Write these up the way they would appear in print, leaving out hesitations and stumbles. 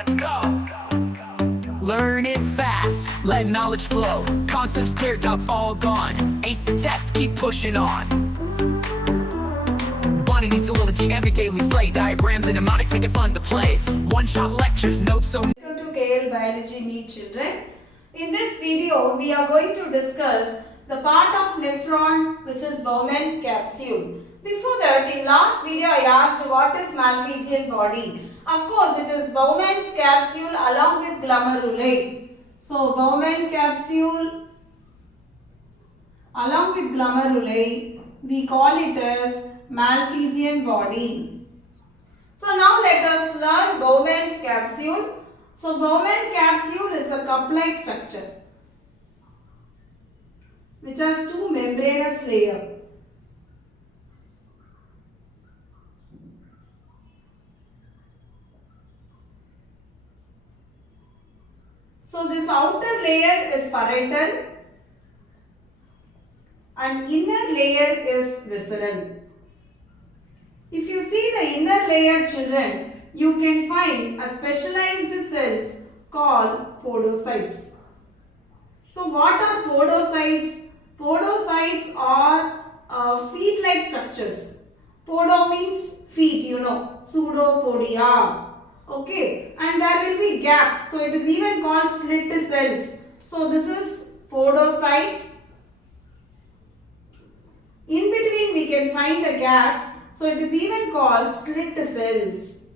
let's go. Learn it fast, let knowledge flow. Concepts clear, doubts all gone. Ace the test, keep pushing on. Botany, zoology, every day we slay. Diagrams and mnemonics make it fun to play. One-shot lectures, notes so... Welcome to KLBiologyNEET children. In this video, we are going to discuss the part of nephron which is Bowman capsule. Before that, in last video I asked what is Malpighian body. Of course, it is Bowman's capsule along with glomeruli. So, Bowman capsule along with glomeruli, we call it as Malpighian body. So, now let us learn Bowman's capsule. So, Bowman capsule is a cup-like structure which has two membranous layers. So, this outer layer is parietal and inner layer is visceral. If you see the inner layer, children, you can find a specialized cells called podocytes. So, what are podocytes? Podocytes are feet-like structures. Podo means feet, you know, pseudopodia. Okay, and there will be gap. So, it is even called slit cells. So, this is podocytes. In between, we can find the gaps. So, it is even called slit cells.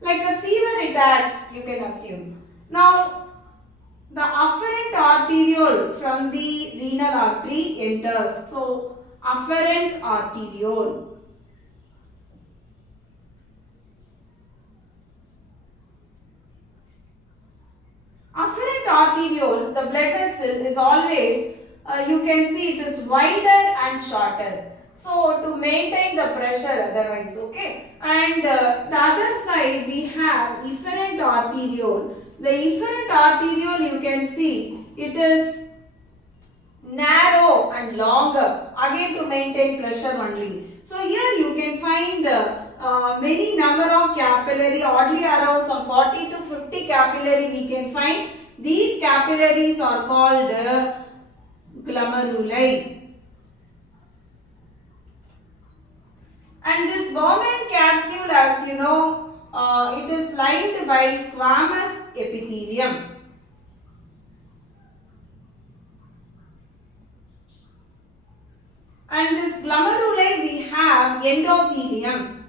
Like a sewer it acts, you can assume. Now, the afferent arteriole from the renal artery enters. So, afferent arteriole. Afferent arteriole, the blood vessel is always, you can see it is wider and shorter. So, to maintain the pressure otherwise, okay. And the other side we have efferent arteriole. The efferent arteriole, you can see it is narrow and longer, again to maintain pressure only. So, here you can find many number of capillary, oddly around some 40 to 50 capillary we can find. These capillaries are called glomeruli. And this Bowman capsule, as you know, it is lined by squamous epithelium. And this glomeruli we have endothelium.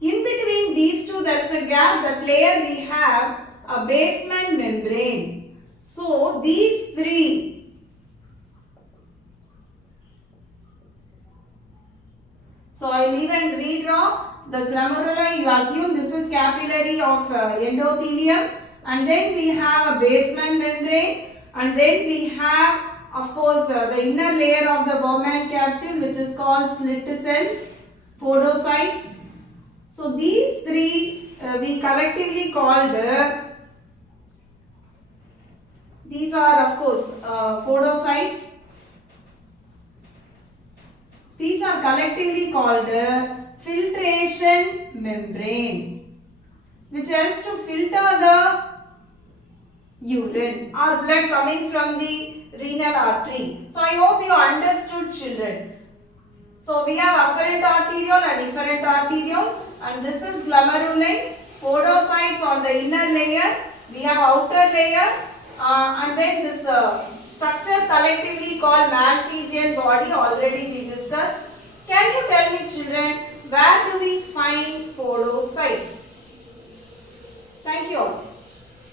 In between these two, there is a gap, that layer we have a basement membrane. So, these three, so I will even redraw the glomeruli. You assume this is capillary of endothelium, and then we have a basement membrane, and then we have, of course, the inner layer of the Bowman capsule which is called slit cells, podocytes. So, these three we collectively called, these are of course podocytes. These are collectively called filtration membrane, which helps to filter the urine or blood coming from the renal artery. So, I hope you understood, children. So, we have afferent arteriole and efferent arteriole, and this is glomeruli. Podocytes on the inner layer, we have outer layer, and then this structure collectively called Malpighian body, already we discussed.